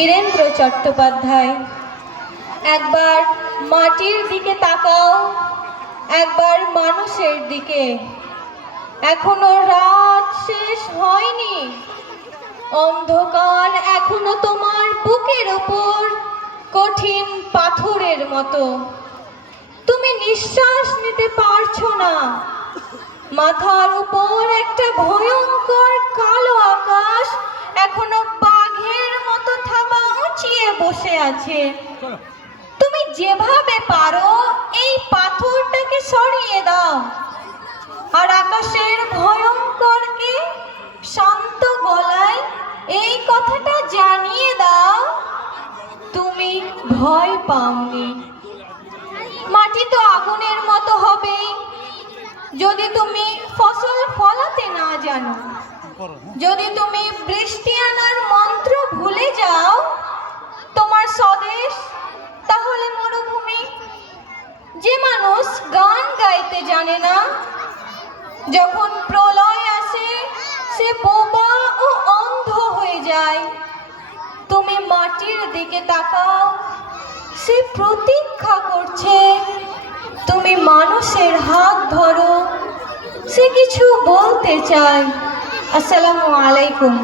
বীরেন্দ্র চট্টোপাধ্যায়। একবার মাটির দিকে তাকাও, একবার মানুষের দিকে। এখনো রাত শেষ হয়নি, অন্ধকার এখনো তোমার বুকের ওপর কঠিন পাথরের মতো। তুমি নিঃশ্বাস নিতে পারছো না। মাথার উপর একটা ভয়ঙ্কর কালো আকাশ এখনো বাঘের মতো থাবা উঁচিয়ে বসে আছে। তুমি যেভাবে পারো এই পাথরটাকে সরিয়ে দাও, আর আকাশের ভয়ঙ্করকে শান্ত গলায় এই কথাটা জানিয়ে দাও, তুমি ভয় পাওনি। মাটি তো আগুনের মতো হবেই যদি তুমি ফসল ফলাতে না জানো, যদি তুমি বৃষ্টি আনার মন্ত্র ভুলে যাও। তোমার স্বদেশ তাহলে মরুভূমি। যে মানুষ গান গাইতে জানে না, যখন প্রলয় আসে সে বোবা ও অন্ধ হয়ে যায়। তুমি মাটির দিকে তাকাও, সে প্রতীক্ষা করছে। তুমি মানুষের হাত ধরো, সে কিছু বলতে চায়। আসসালামু আলাইকুম।